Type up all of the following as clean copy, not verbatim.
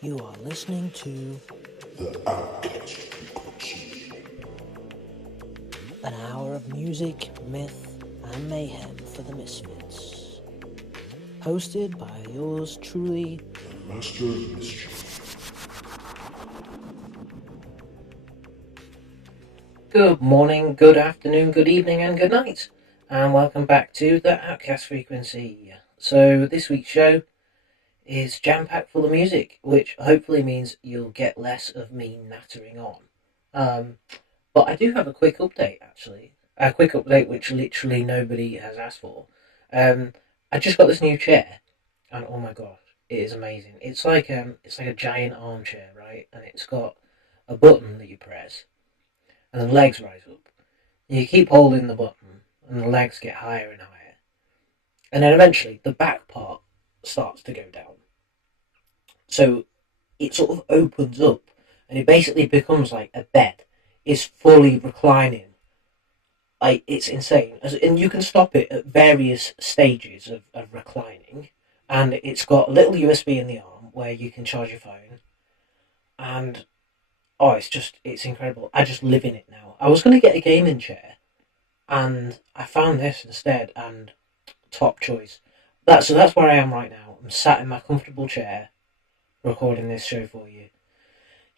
You are listening to the Outcast Frequency. An hour of music, myth, and mayhem for the misfits. Hosted by yours truly, the Master of Mischief. Good morning, good afternoon, good evening, and good night, and welcome back to the Outcast Frequency. So this week's show is jam-packed full of music, which hopefully means you'll get less of me nattering on. But I do have a quick update, actually. A quick update which literally nobody has asked for. I just got this new chair, and oh my god, it is amazing. It's like a giant armchair, right? And it's got a button that you press, and the legs rise up. You keep holding the button, and the legs get higher and higher. And then eventually, the back part starts to go down. So it sort of opens up, and it basically becomes like a bed. It's fully reclining. Like, it's insane. And you can stop it at various stages of reclining. And it's got a little USB in the arm where you can charge your phone. And oh, it's incredible. I just live in it now. I was going to get a gaming chair, and I found this instead, and top choice. So that's where I am right now. I'm sat in my comfortable chair, recording this show for you.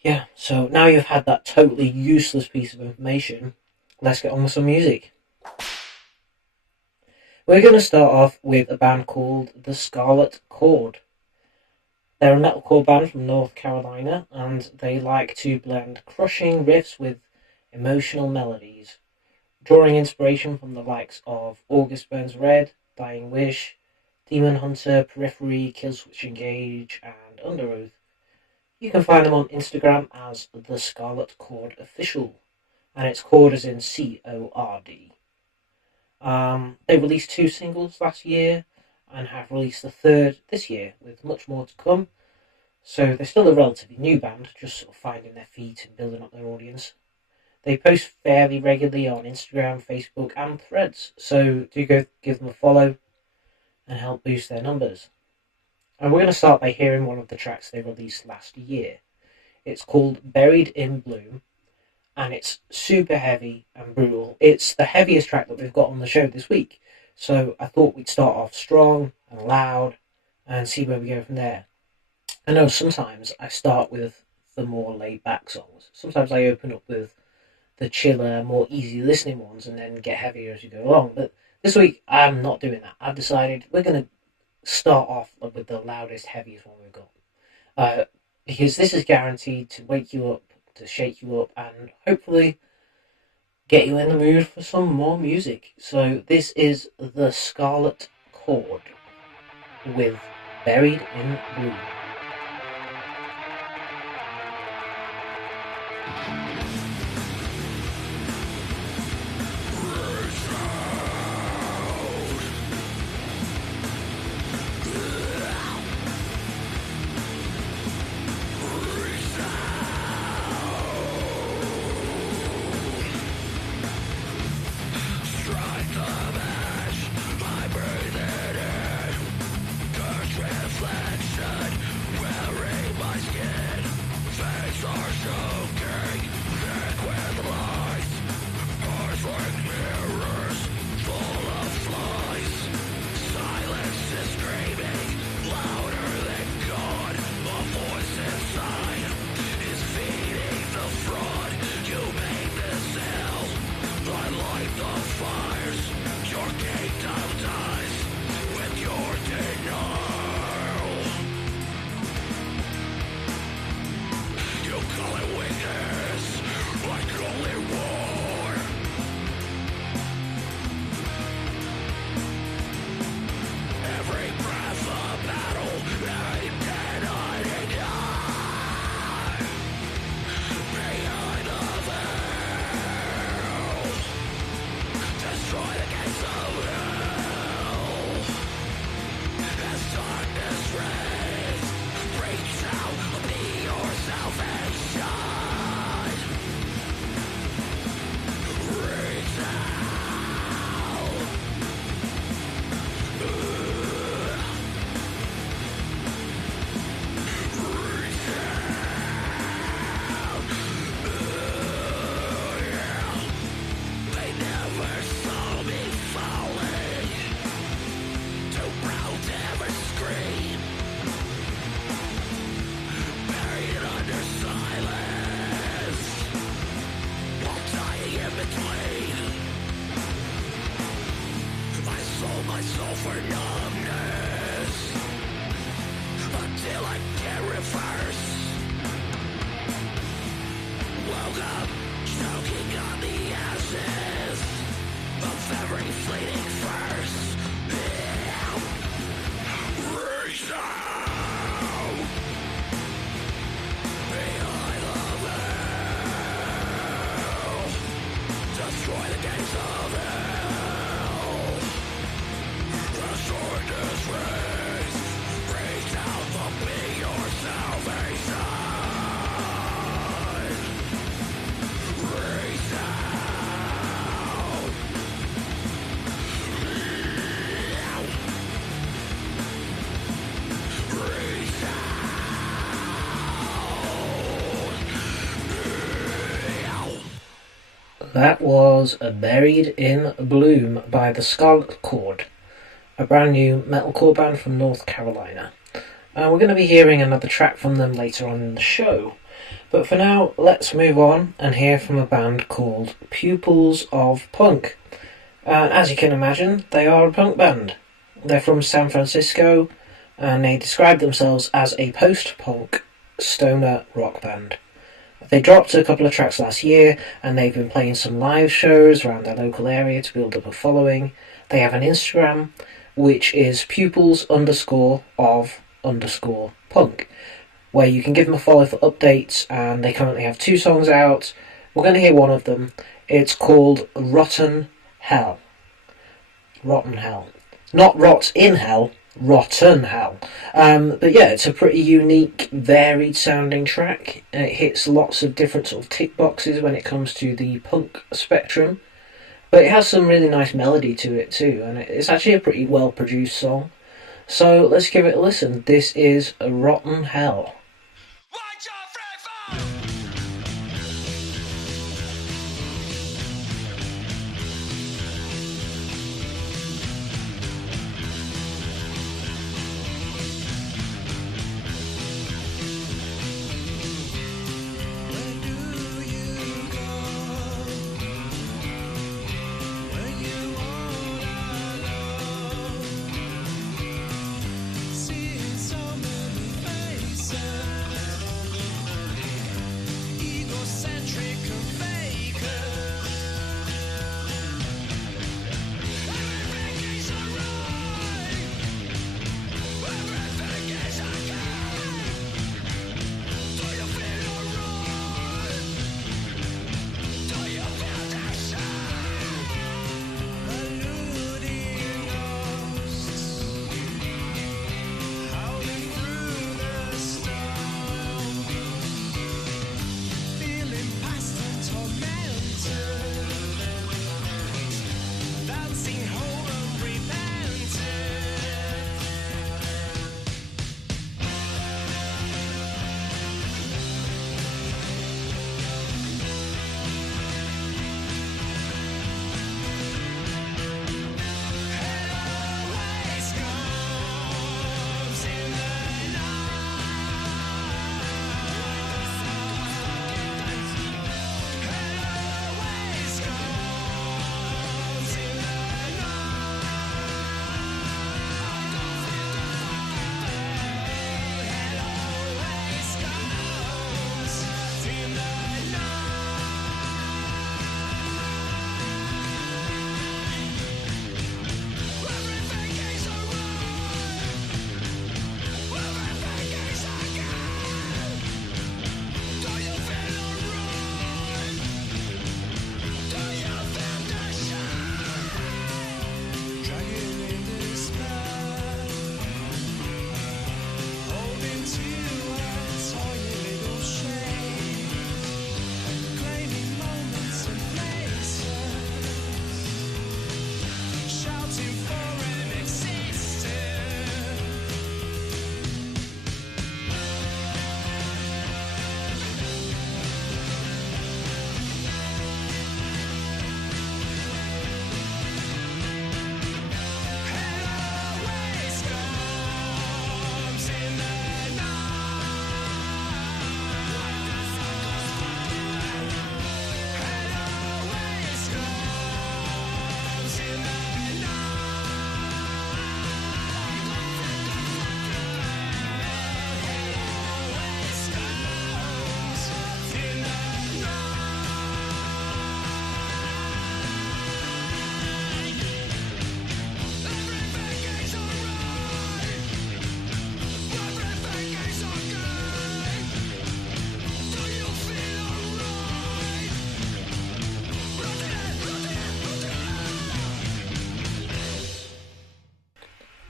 Yeah, so now you've had that totally useless piece of information, let's get on with some music. We're going to start off with a band called The Scarlet Chord. They're a metalcore band from North Carolina, and they like to blend crushing riffs with emotional melodies, drawing inspiration from the likes of August Burns Red, Dying Wish, Demon Hunter, Periphery, Killswitch Engage, and Under Oath. You can find them on Instagram as The Scarlet Chord Official, and it's chord as in C-O-R-D. They released 2 singles last year, and have released the 3rd this year, with much more to come. So they're still a relatively new band, just sort of finding their feet and building up their audience. They post fairly regularly on Instagram, Facebook, and Threads, so do go give them a follow and help boost their numbers. And we're going to start by hearing one of the tracks they released last year. It's called Buried in Bloom, and it's super heavy and brutal. It's the heaviest track that we've got on the show this week, so I thought we'd start off strong and loud and see where we go from there. I know sometimes I start with the more laid-back songs. Sometimes I open up with the chiller, more easy listening ones and then get heavier as you go along. But this week, I'm not doing that. I've decided we're going to start off with the loudest, heaviest one we've got. Because this is guaranteed to wake you up, to shake you up, and hopefully get you in the mood for some more music. So this is The Scarlet Chord with Buried in Bloom. Reflection That was Buried in Bloom by the Scarlet Chord, a brand new metalcore band from North Carolina. We're going to be hearing another track from them later on in the show. But for now, let's move on and hear from a band called Pupils of Punk. As you can imagine, they are a punk band. They're from San Francisco, and they describe themselves as a post-punk stoner rock band. They dropped a couple of tracks last year, and they've been playing some live shows around their local area to build up a following. They have an Instagram, which is pupils_of_punk, where you can give them a follow for updates, and they currently have 2 songs out. We're going to hear one of them. It's called Rotten Hell. Rotten Hell. Not Rot in Hell, Rotten Hell. But yeah, it's a pretty unique, varied sounding track. It hits lots of different sort of tick boxes when it comes to the punk spectrum. But it has some really nice melody to it too, and it's actually a pretty well produced song. So let's give it a listen. This is Rotten Hell.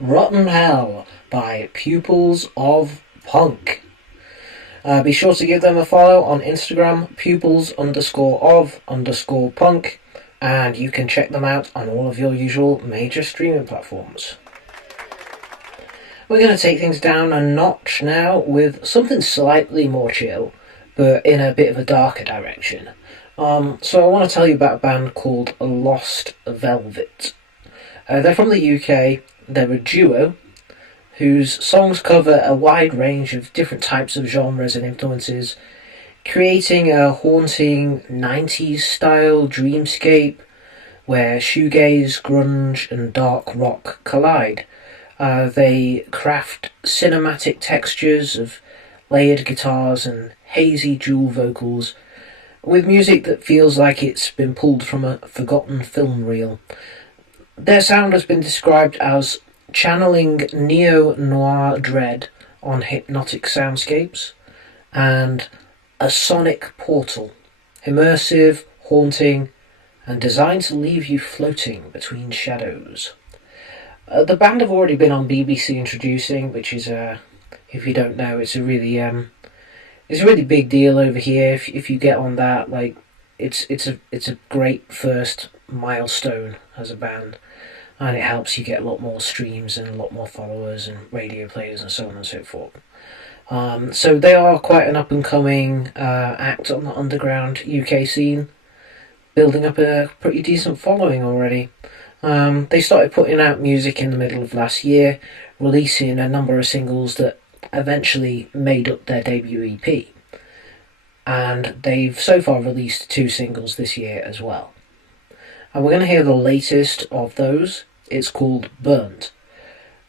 Rotten Hell by Pupils of Punk. Be sure to give them a follow on Instagram, pupils_of_punk, and you can check them out on all of your usual major streaming platforms. We're going to take things down a notch now with something slightly more chill, but in a bit of a darker direction. So I want to tell you about a band called Lost Velvet. They're from the UK. They're a duo whose songs cover a wide range of different types of genres and influences, creating a haunting 90s style dreamscape where shoegaze, grunge and dark rock collide. They craft cinematic textures of layered guitars and hazy dual vocals with music that feels like it's been pulled from a forgotten film reel. Their sound has been described as channeling neo-noir dread on hypnotic soundscapes and a sonic portal, immersive, haunting, and designed to leave you floating between shadows. The band have already been on BBC Introducing, which is, if you don't know, it's a really big deal over here. If you get on that, like, it's a great first milestone as a band, and it helps you get a lot more streams and a lot more followers and radio players and so on and so forth. So they are quite an up and coming act on the underground UK scene, building up a pretty decent following already. They started putting out music in the middle of last year, releasing a number of singles that eventually made up their debut EP. And they've so far released 2 singles this year as well. And we're going to hear the latest of those. It's called Burnt.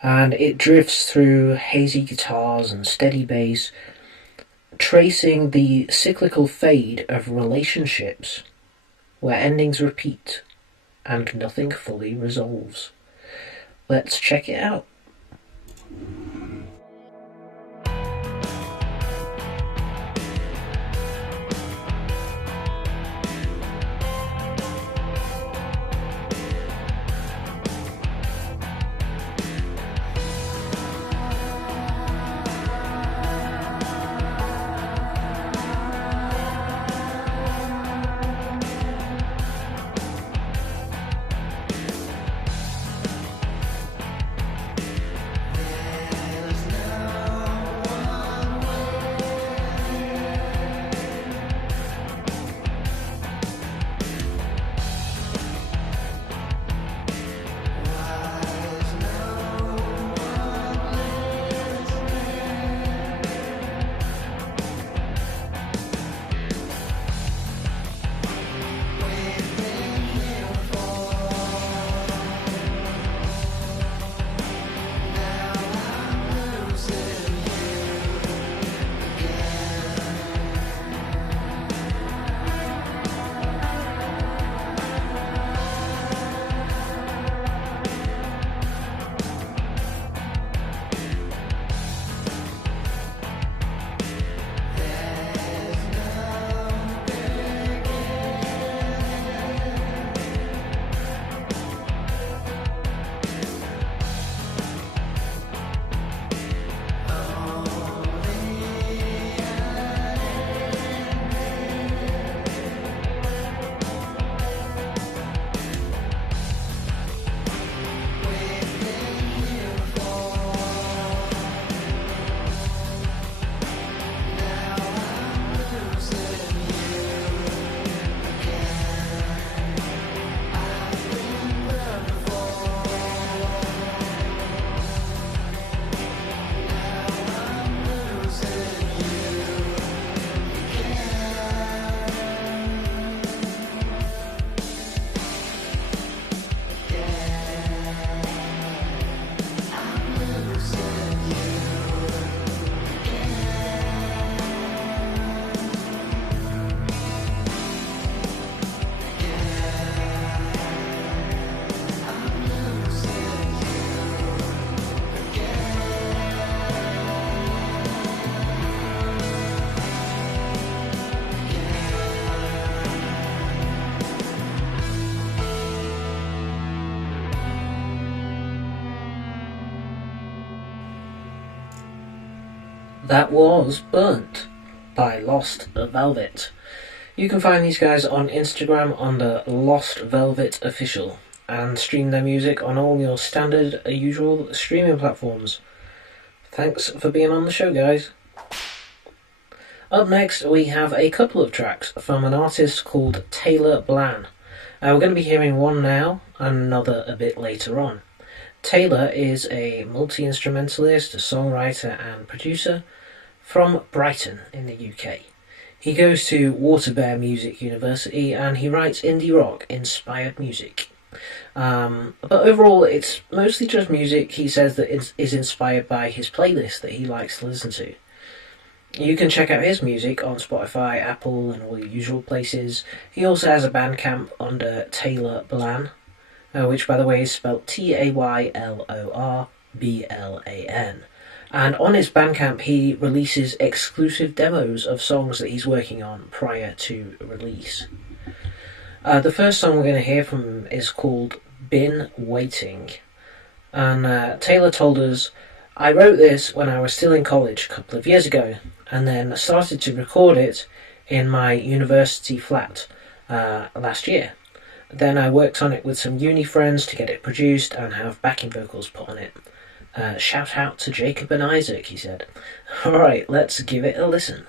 And it drifts through hazy guitars and steady bass, tracing the cyclical fade of relationships, where endings repeat and nothing fully resolves. Let's check it out. That was Burnt by Lost Velvet. You can find these guys on Instagram under Lost Velvet Official and stream their music on all your standard, usual streaming platforms. Thanks for being on the show, guys. Up next, we have a couple of tracks from an artist called Taylor Blan. We're going to be hearing one now and another a bit later on. Taylor is a multi-instrumentalist, a songwriter and producer from Brighton in the UK. He goes to Waterbear Music University and he writes indie rock inspired music. But overall, it's mostly just music he says that is inspired by his playlist that he likes to listen to. You can check out his music on Spotify, Apple, and all the usual places. He also has a Bandcamp under Taylor Blan, which, by the way, is spelled TaylorBlan. And on his Bandcamp, he releases exclusive demos of songs that he's working on prior to release. The first song we're going to hear from him is called Been Waiting. And Taylor told us, "I wrote this when I was still in college a couple of years ago, and then started to record it in my university flat last year. Then I worked on it with some uni friends to get it produced and have backing vocals put on it. Shout out to Jacob and Isaac," he said. Alright, let's give it a listen.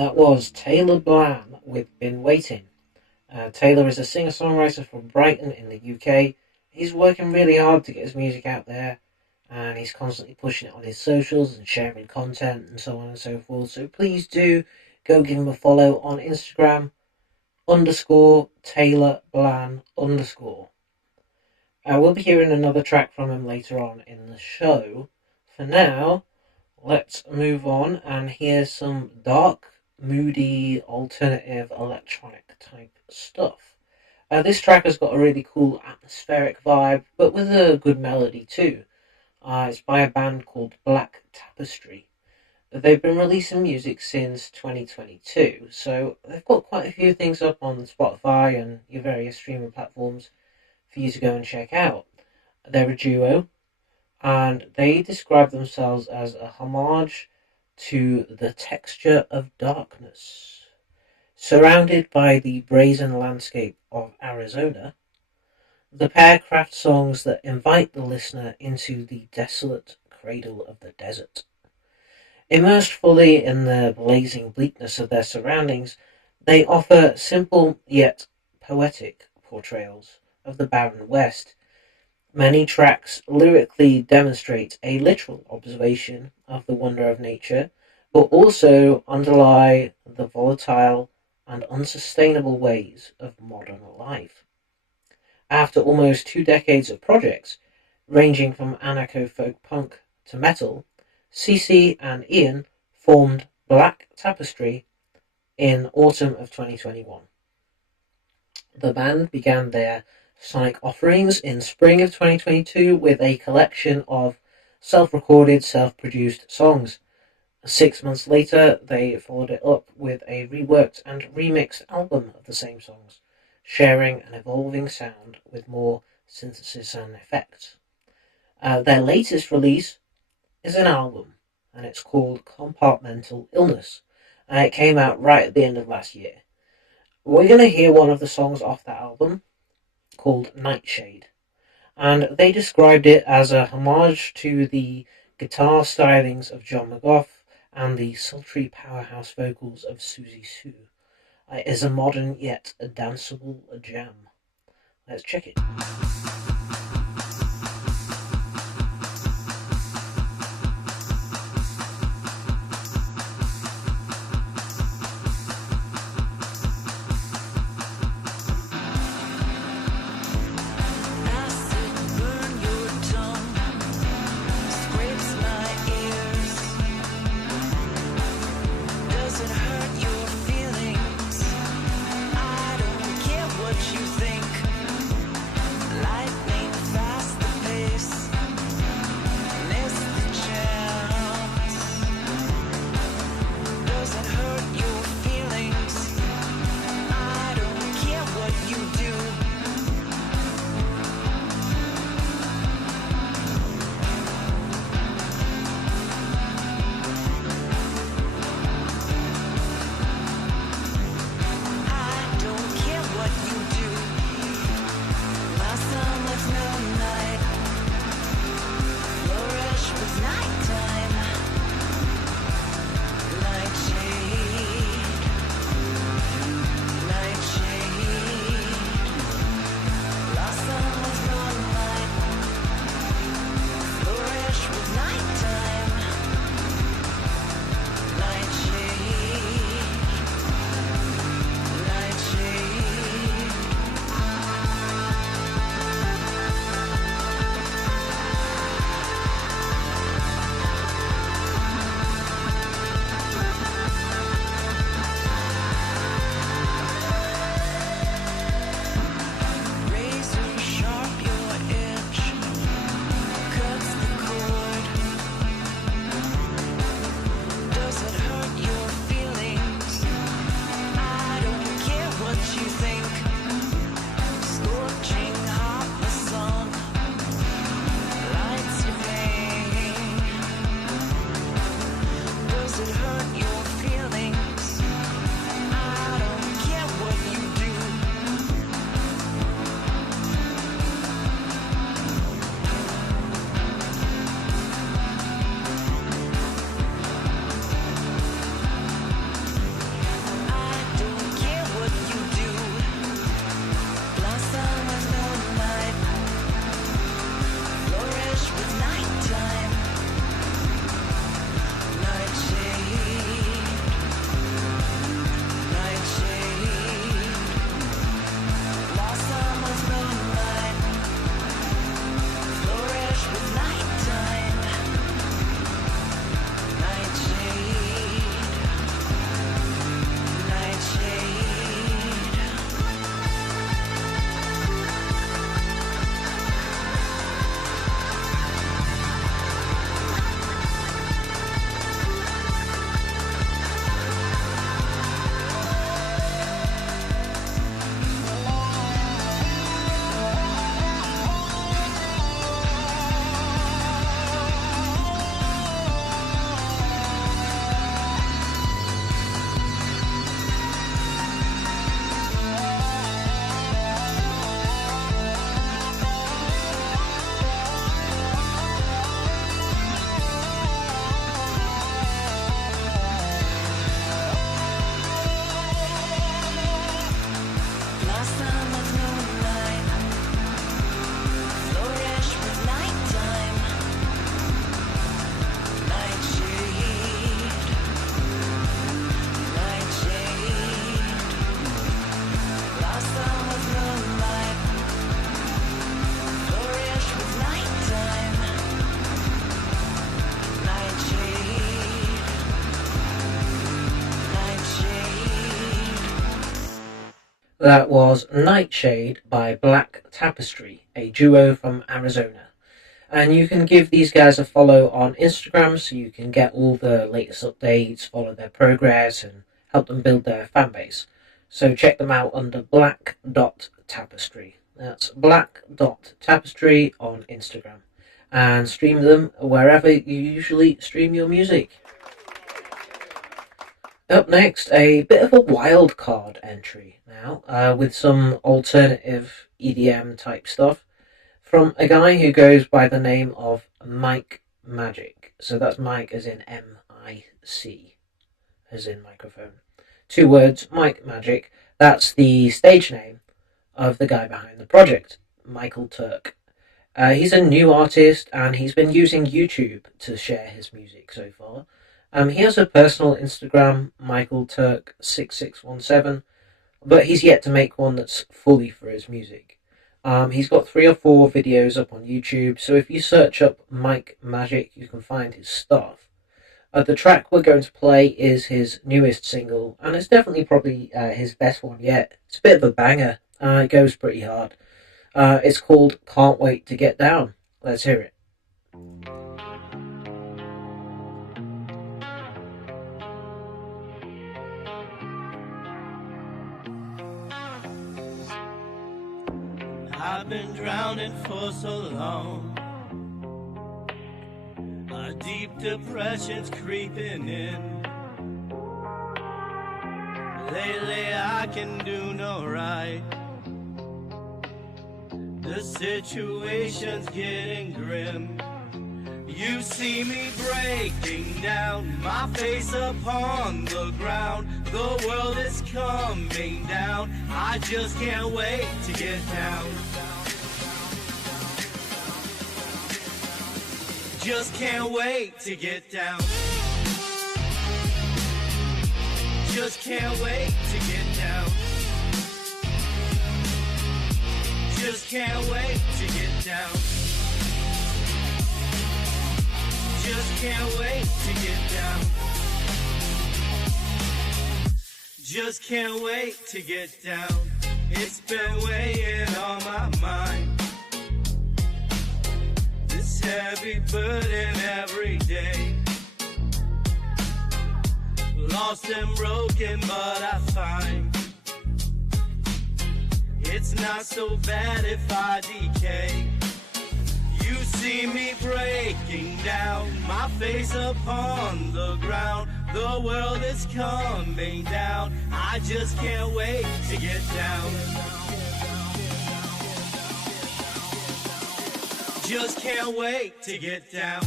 That was Taylor Blam with Been Waiting. Taylor is a singer-songwriter from Brighton in the UK. He's working really hard to get his music out there, and he's constantly pushing it on his socials and sharing content and so on and so forth. So please do go give him a follow on Instagram, _Taylor Blam _. We'll be hearing another track from him later on in the show. For now, let's move on and hear some dark, moody, alternative, electronic type stuff. This track has got a really cool atmospheric vibe, but with a good melody too. It's by a band called Black Tapestry. They've been releasing music since 2022, so they've got quite a few things up on Spotify and your various streaming platforms for you to go and check out. They're a duo, and they describe themselves as a homage to the texture of darkness. Surrounded by the brazen landscape of Arizona, the pair craft songs that invite the listener into the desolate cradle of the desert. Immersed fully in the blazing bleakness of their surroundings, they offer simple yet poetic portrayals of the barren West. Many tracks lyrically demonstrate a literal observation of the wonder of nature, but also underlie the volatile and unsustainable ways of modern life. After almost 2 decades of projects, ranging from anarcho-folk punk to metal, Cece and Ian formed Black Tapestry in autumn of 2021. The band began their sonic offerings in spring of 2022 with a collection of self-recorded, self-produced songs. 6 months later, they followed it up with a reworked and remixed album of the same songs, sharing an evolving sound with more synthesis and effects. Their latest release is an album, and it's called Compartmental Illness, and it came out right at the end of last year. We're going to hear one of the songs off that album, called Nightshade, and they described it as a homage to the guitar stylings of John McGough and the sultry powerhouse vocals of Susie Sue. It is a modern yet a danceable jam. Let's check it. You think lightning That was Nightshade by Black Tapestry, a duo from Arizona. And you can give these guys a follow on Instagram so you can get all the latest updates, follow their progress, and help them build their fan base. So check them out under black.tapestry. That's black.tapestry on Instagram. And stream them wherever you usually stream your music. Up next, a bit of a wild card entry now, with some alternative EDM type stuff from a guy who goes by the name of Mike.Magic. So that's Mike as in M-I-C, as in microphone. 2 words, Mike.Magic. That's the stage name of the guy behind the project, Michael Turk. He's a new artist and he's been using YouTube to share his music so far. He has a personal Instagram, MichaelTurk6617, but he's yet to make one that's fully for his music. He's got 3 or 4 videos up on YouTube, so if you search up Mike.Magic, you can find his stuff. The track we're going to play is his newest single, and it's definitely probably his best one yet. It's a bit of a banger. It goes pretty hard. It's called Can't Wait to Get Down. Let's hear it. I've been drowning for so long. A deep depression's creeping in. Lately I can do no right. The situation's getting grim. You see me breaking down, my face upon the ground. The world is coming down. I just can't wait to get down. Just can't wait to get down. Just can't wait to get down. Just can't wait to get down. Just can't wait to get down. Just can't wait to get down. It's been weighing on my mind. This heavy burden every day. Lost and broken, but I find it's not so bad if I decay. You see me breaking down, my face upon the ground. The world is coming down. I just can't wait to get down. Just can't wait to get down.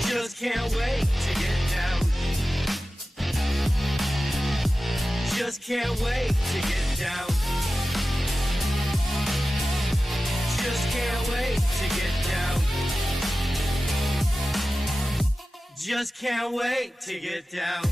Just can't wait to get down. Just can't wait to get down. Just can't wait to get down. Just can't wait to get down.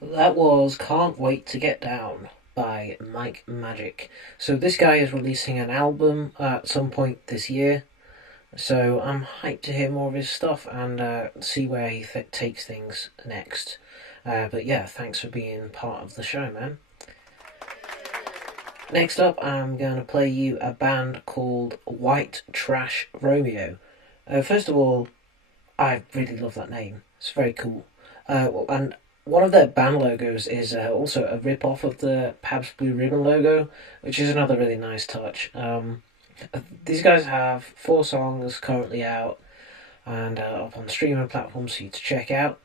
That was Can't Wait to Get Down by Mike.Magic. So this guy is releasing an album at some point this year. So I'm hyped to hear more of his stuff and see where he takes things next. But yeah, thanks for being part of the show, man. Next up, I'm going to play you a band called White Trash Romeo. First of all, I really love that name. It's very cool. And one of their band logos is also a rip-off of the Pabst Blue Ribbon logo, which is another really nice touch. These guys have 4 songs currently out and up on streaming platforms for you to check out.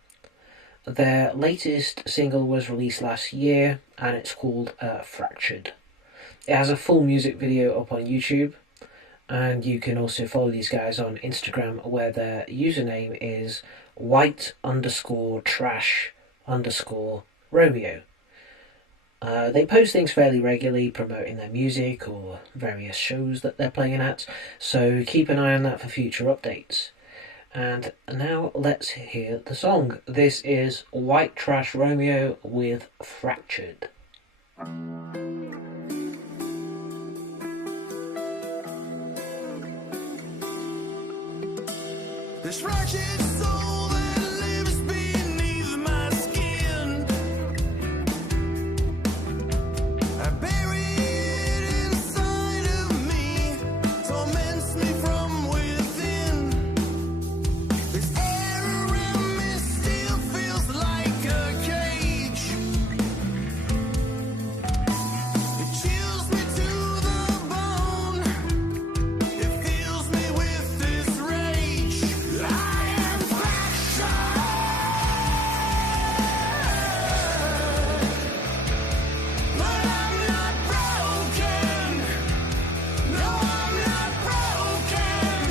Their latest single was released last year and it's called Fractured. It has a full music video up on YouTube, and you can also follow these guys on Instagram where their username is white_trash_Romeo. They post things fairly regularly promoting their music or various shows that they're playing at, so keep an eye on that for future updates. And now let's hear the song. This is White Trash Romeo with Fractured. This fractured soul that lives beneath my skin, I bury it inside of me, torments me from within. This air around me still feels like a cage. It chills me to the bone. It fills me with this rage. I am fractured, but I'm not broken. No, I'm not broken.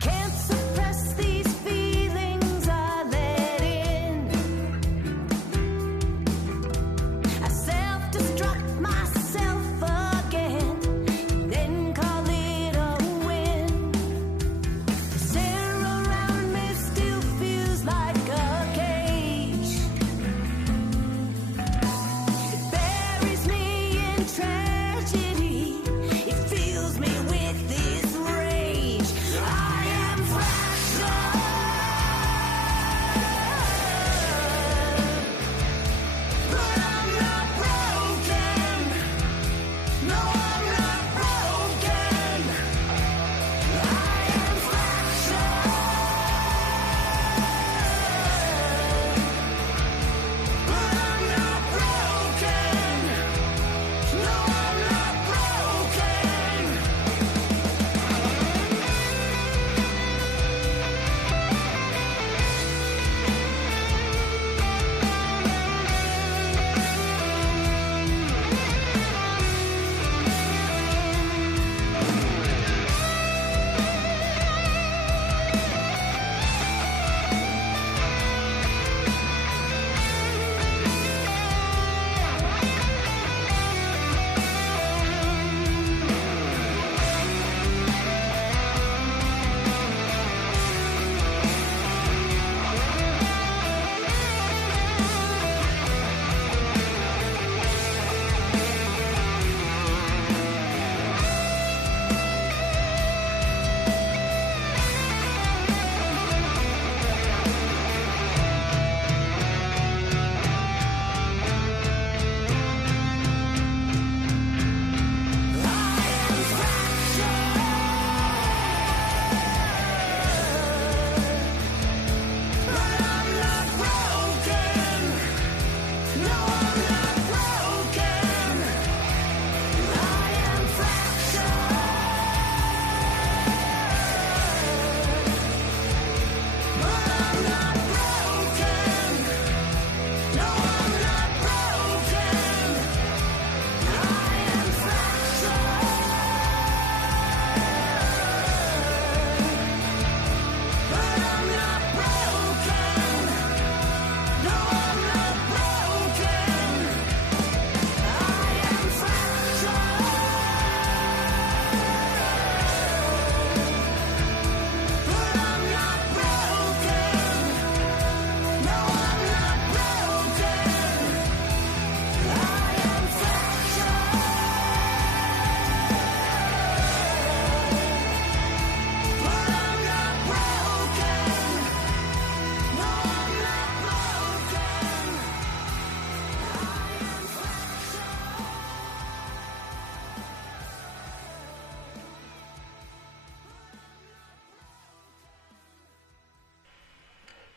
Can't suppress these feelings I let in. I self-destruct myself again, then call it a win. The air around me still feels like a cage. It buries me in tragedy. It fills me with this rage. I am fractured, but I'm not broken. No, I'm not broken. I am fractured, but I'm not broken. No, I'm not broken.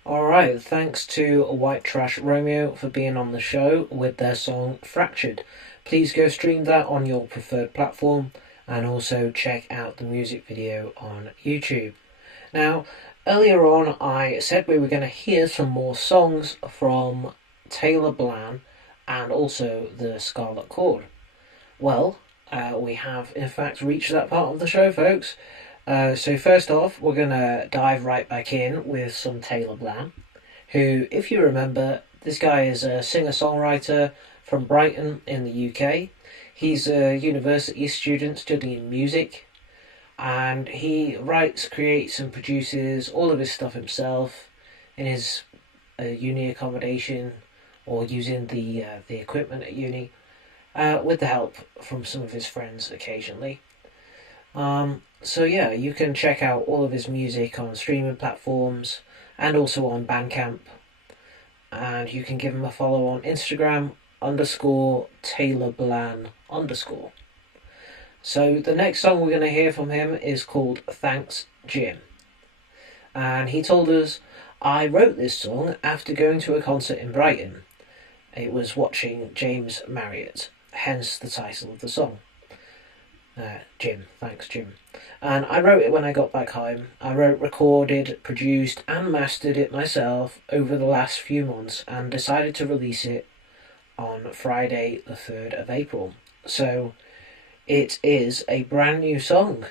Alright, thanks to White Trash Romeo for being on the show with their song Fractured. Please go stream that on your preferred platform and also check out the music video on YouTube. Now, earlier on I said we were going to hear some more songs from Taylor Blan and also the Scarlet Chord. Well, we have in fact reached that part of the show, folks. So first off, we're going to dive right back in with some Taylor Blan, who, if you remember, this guy is a singer-songwriter from Brighton in the UK. He's a university student studying music, and he writes, creates and produces all of his stuff himself in his uni accommodation, or using the equipment at uni, with the help from some of his friends occasionally. So yeah, you can check out all of his music on streaming platforms and also on Bandcamp, and you can give him a follow on Instagram _TaylorBlan_. So the next song we're going to hear from him is called Thanks Jim. And he told us, I wrote this song after going to a concert in Brighton. It was watching James Marriott, hence the title of the song. Jim, thanks Jim. And I wrote it when I got back home. I wrote, recorded, produced and mastered it myself over the last few months and decided to release it on Friday the 3rd of April. So it is a brand new song.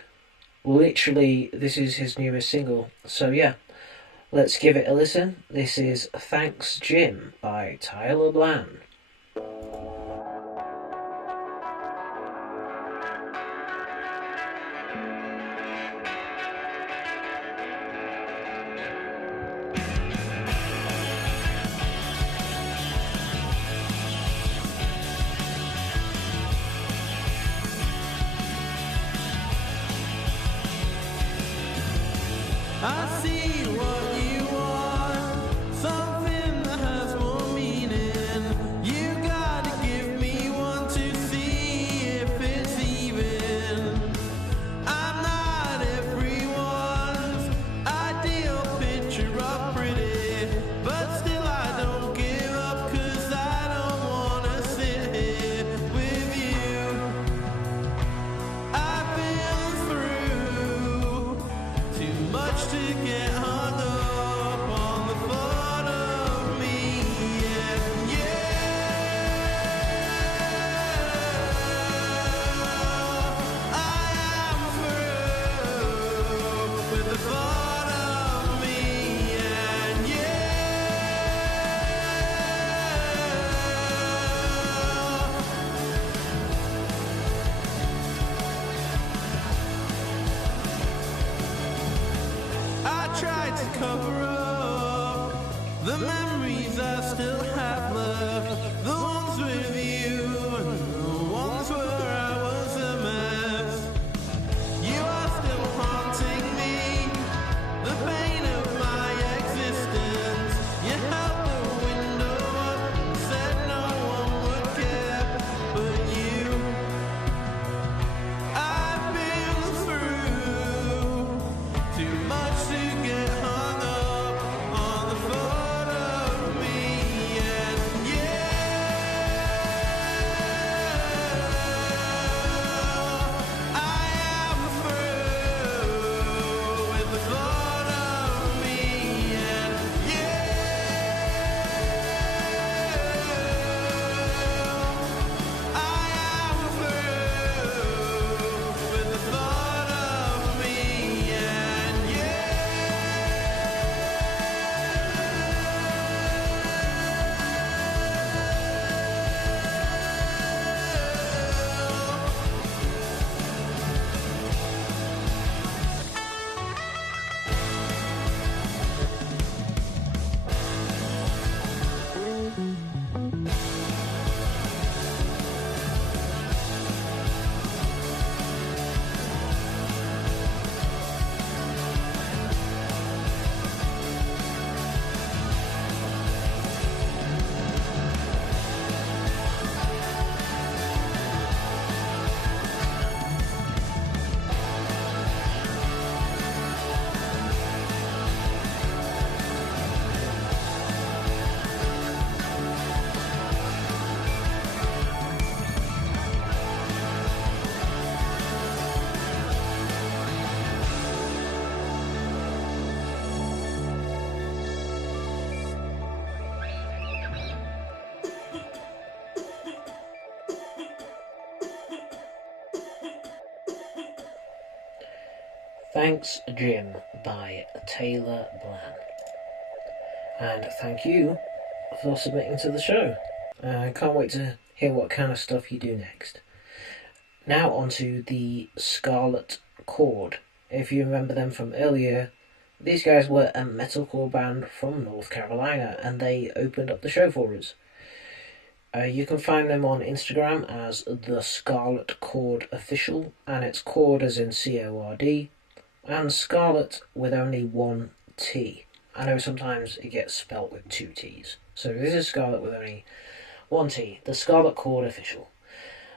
Literally, this is his newest single. So yeah, let's give it a listen. This is Thanks Jim by Taylor Blan. I see what you want, something that has more meaning. You gotta give me one to see if it's even. I'm not everyone's ideal picture of pretty, but still I don't give up, 'cause I don't wanna sit here with you. I've been through too much to get hung up on the thought of me, yeah, I am through with the thought of me, and I tried to cover up the memories I still have left, the ones with you and the ones where I was a mess. You are still haunting me, the pain of my existence. You held the window up and said no one would care but you. I've been through too much to get hung up on the thought of me, and I am through with the thought of me, and I am through with the thought of me, and Thanks Jim by Taylor Blan. And thank you for submitting to the show. I can't wait to hear what kind of stuff you do next. Now on to the Scarlet Chord. If you remember them from earlier, these guys were a metalcore band from North Carolina, and they opened up the show for us. You can find them on Instagram as the Scarlet Chord Official, and it's chord as in C-O-R-D, and Scarlet with only one T. I know sometimes it gets spelt with two T's, so this is Scarlet with only one T, the Scarlet Chord Official.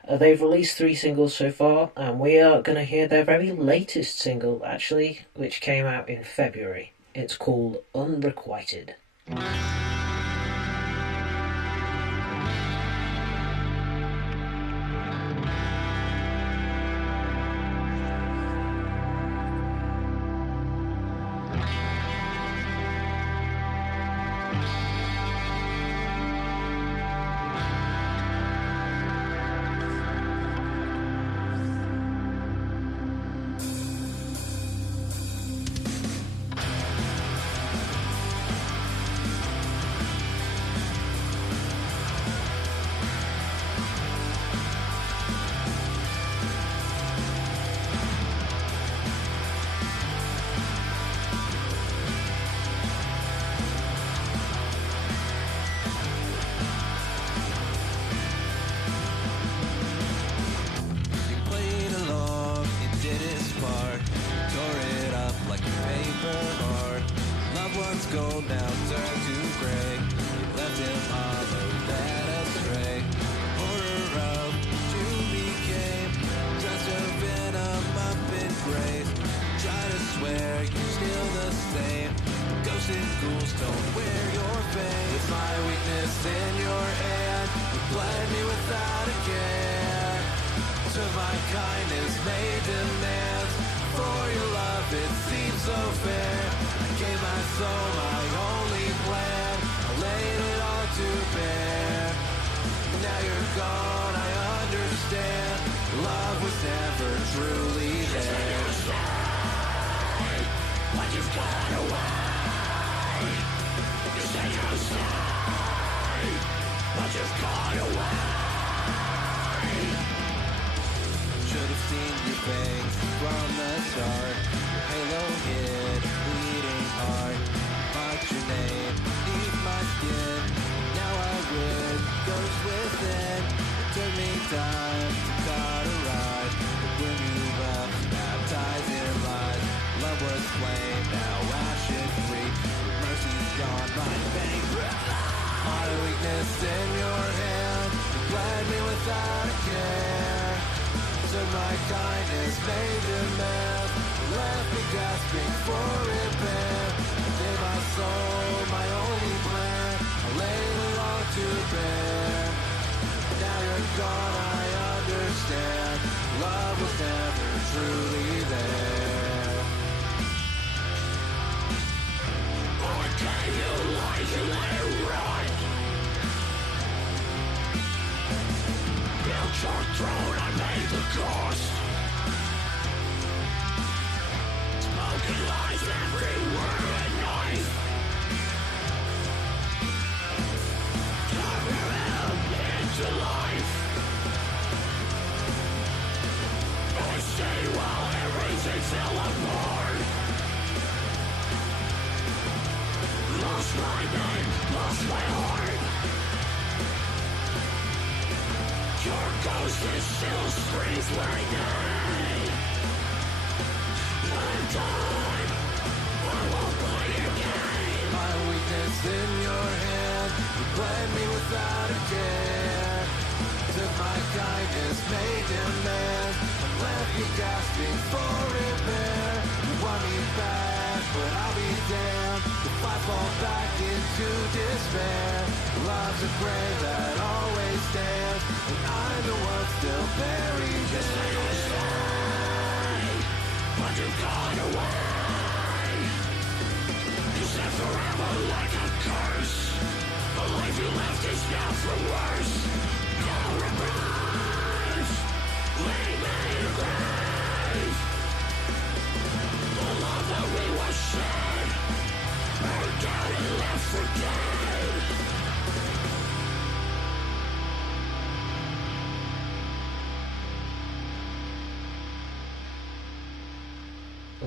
They've released 3 singles so far, and we are going to hear their very latest single, actually, which came out in February. It's called Unrequited.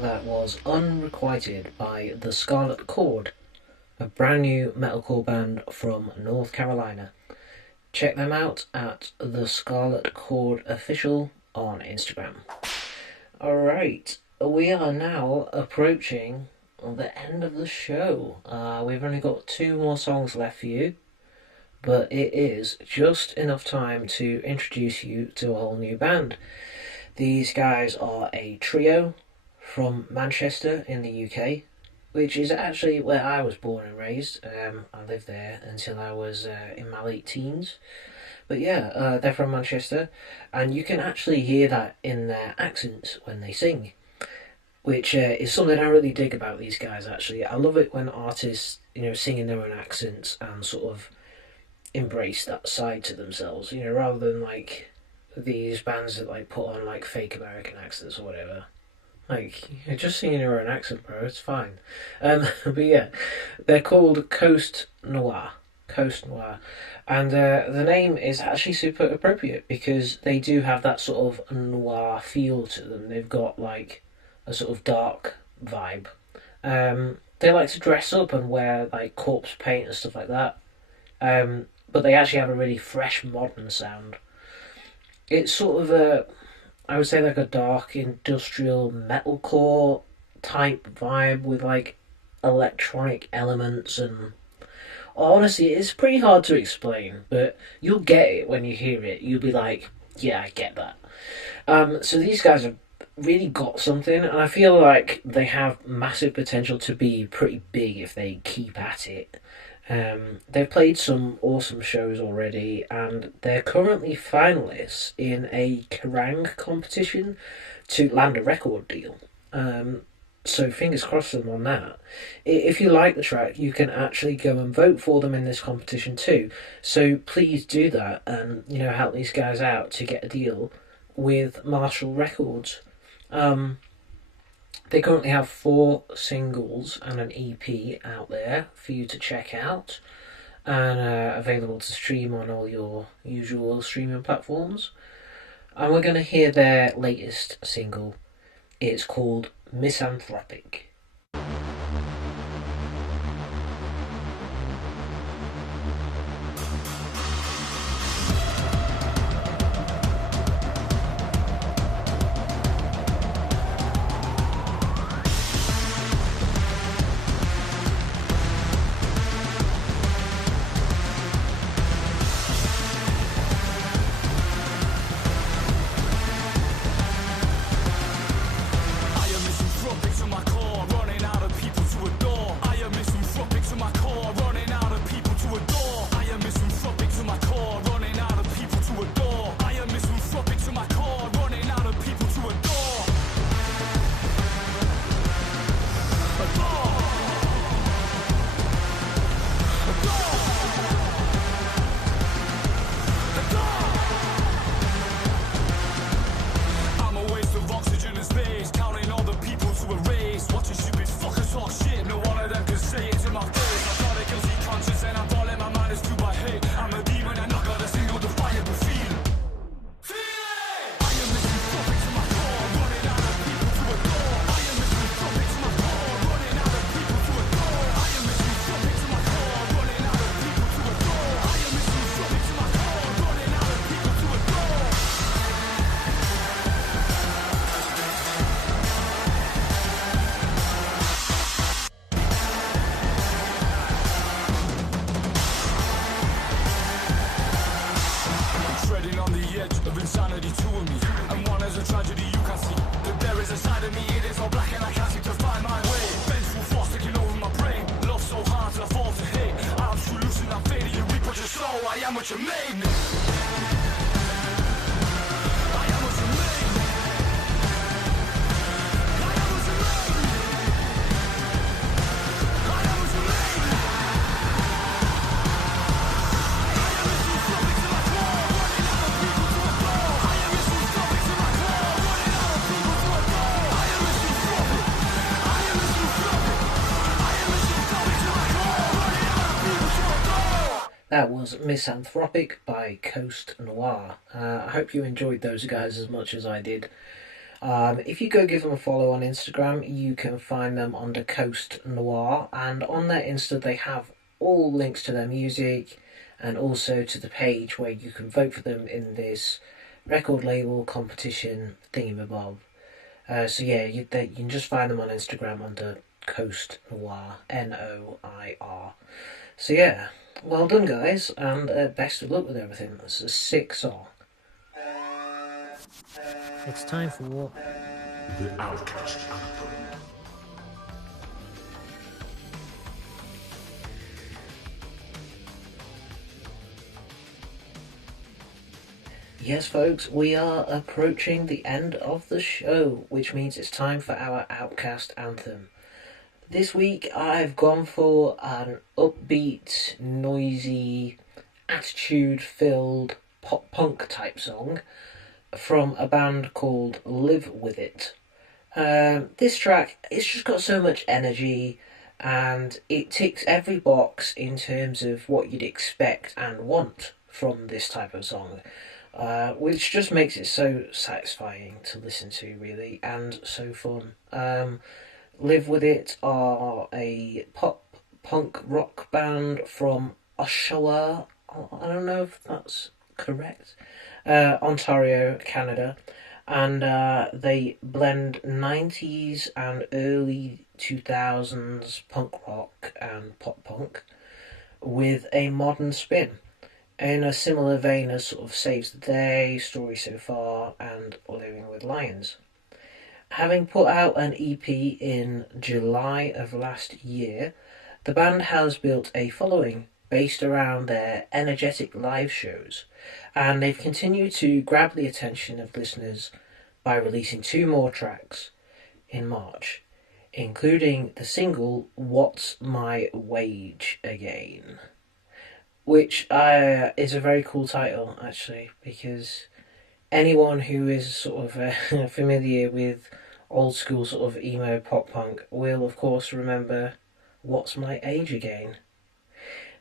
That was Unrequited by The Scarlet Chord, a brand new metalcore band from North Carolina. Check them out at The Scarlet Chord Official on Instagram. Alright, we are now approaching the end of the show. We've only got 2 more songs left for you, but it is just enough time to introduce you to a whole new band. These guys are a trio from Manchester in the UK, which is actually where I was born and raised. I lived there until I was in my late teens. But yeah, they're from Manchester, and you can actually hear that in their accents when they sing, which is something I really dig about these guys, actually. I love it when artists, sing in their own accents and sort of embrace that side to themselves, rather than like these bands that like put on like fake American accents or whatever. Like, just sing in your own accent, bro, it's fine. But yeah, they're called Coast Noir. And the name is actually super appropriate because they do have that sort of noir feel to them. They've got like a sort of dark vibe. They like to dress up and wear like corpse paint and stuff like that. But they actually have a really fresh modern sound. It's sort of I would say like a dark industrial metalcore type vibe with like electronic elements, and honestly it's pretty hard to explain, but you'll get it when you hear it. You'll be like, yeah, I get that. So these guys have really got something, and I feel like they have massive potential to be pretty big if they keep at it. They've played some awesome shows already, and they're currently finalists in a Kerrang competition to land a record deal. So fingers crossed for them on that. If you like the track, you can actually go and vote for them in this competition too. So please do that and help these guys out to get a deal with Marshall Records. They currently have 4 singles and an EP out there for you to check out, and available to stream on all your usual streaming platforms. And we're going to hear their latest single. It's called Misanthropic. That was Misanthropic by Coast Noir. I hope you enjoyed those guys as much as I did. If you go give them a follow on Instagram, you can find them under Coast Noir, and on their Insta they have all links to their music and also to the page where you can vote for them in this record label competition thingamabob. So yeah, you can just find them on Instagram under Coast Noir, Noir. So yeah, well done guys, and best of luck with everything. That's a sick song. It's time for The Outcast Anthem. Yes, folks, we are approaching the end of the show, which means it's time for our Outcast Anthem. This week I've gone for an upbeat, noisy, attitude-filled pop-punk type song from a band called Live With It. This track, it's just got so much energy and it ticks every box in terms of what you'd expect and want from this type of song. Which just makes it so satisfying to listen to, really, and so fun. Live With It are a pop-punk rock band from Oshawa, I don't know if that's correct, Ontario, Canada, and they blend 90s and early 2000s punk rock and pop-punk with a modern spin, in a similar vein as sort of Saves the Day, Story So Far, and Living with Lions. Having put out an EP in July of last year, the band has built a following based around their energetic live shows, and they've continued to grab the attention of listeners by releasing 2 more tracks in March, including the single What's My Wage Again, which is a very cool title, actually, because anyone who is sort of familiar with old school sort of emo pop punk will, of course, remember What's My Age Again.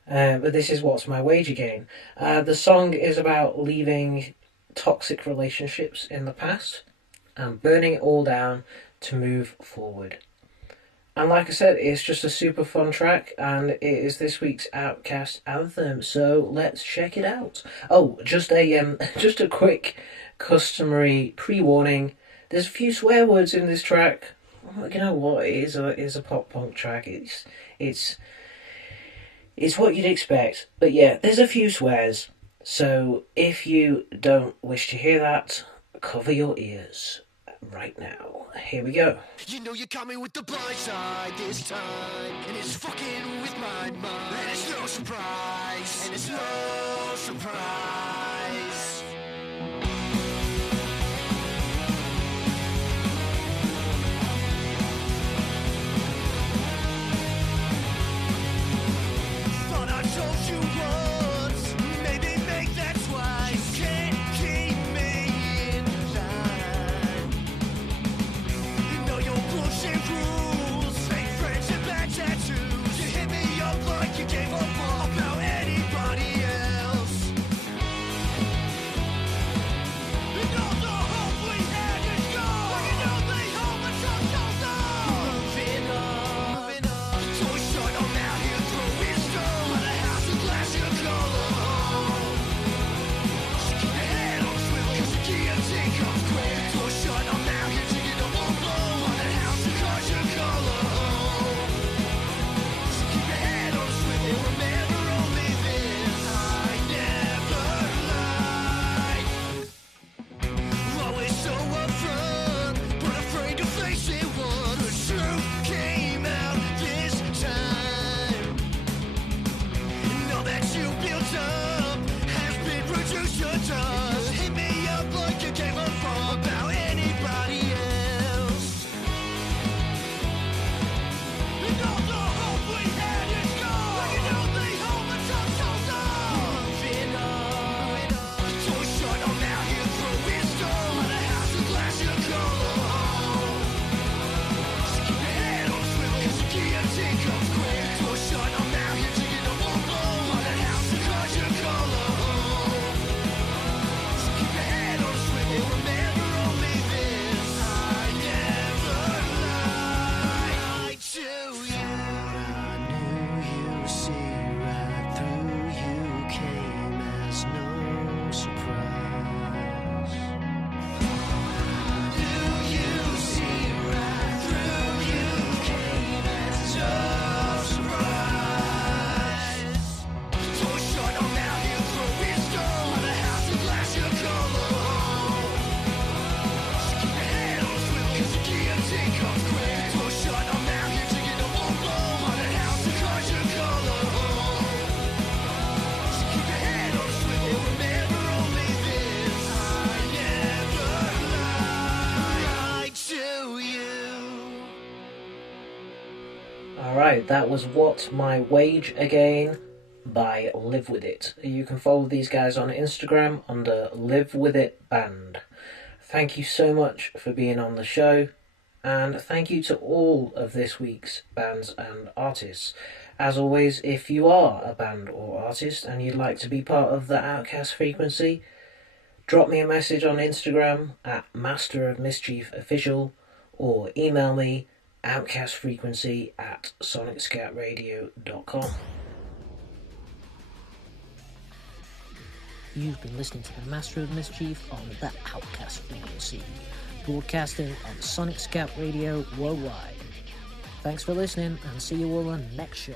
But this is What's My Wage Again. The song is about leaving toxic relationships in the past and burning it all down to move forward. And like I said, it's just a super fun track, and it is this week's Outcast Anthem, so let's check it out. Oh, just a quick customary pre-warning. There's a few swear words in this track. You know what? It is a pop-punk track. It's what you'd expect. But yeah, there's a few swears. So if you don't wish to hear that, cover your ears right now. Here we go. You know you caught me with the blind side this time, and it's fucking with my mind, and it's no surprise, and it's no surprise. Thought I told you once, maybe make that twice. You can't keep me in line. You know your bullshit rules, fake friends and bad tattoos. You hit me up like you gave up about anybody else. Right, that was What My Wage Again by Live With It. You can follow these guys on Instagram under Live With It Band. Thank you so much for being on the show, and thank you to all of this week's bands and artists. As always, if you are a band or artist and you'd like to be part of the Outcast Frequency, drop me a message on Instagram at Master of Mischief Official, or email me outcastfrequency@sonicscatradio.com. You've been listening to the Master of Mischief on the Outcast Frequency, broadcasting on Sonic Scout Radio worldwide. Thanks for listening, and see you all on the next show.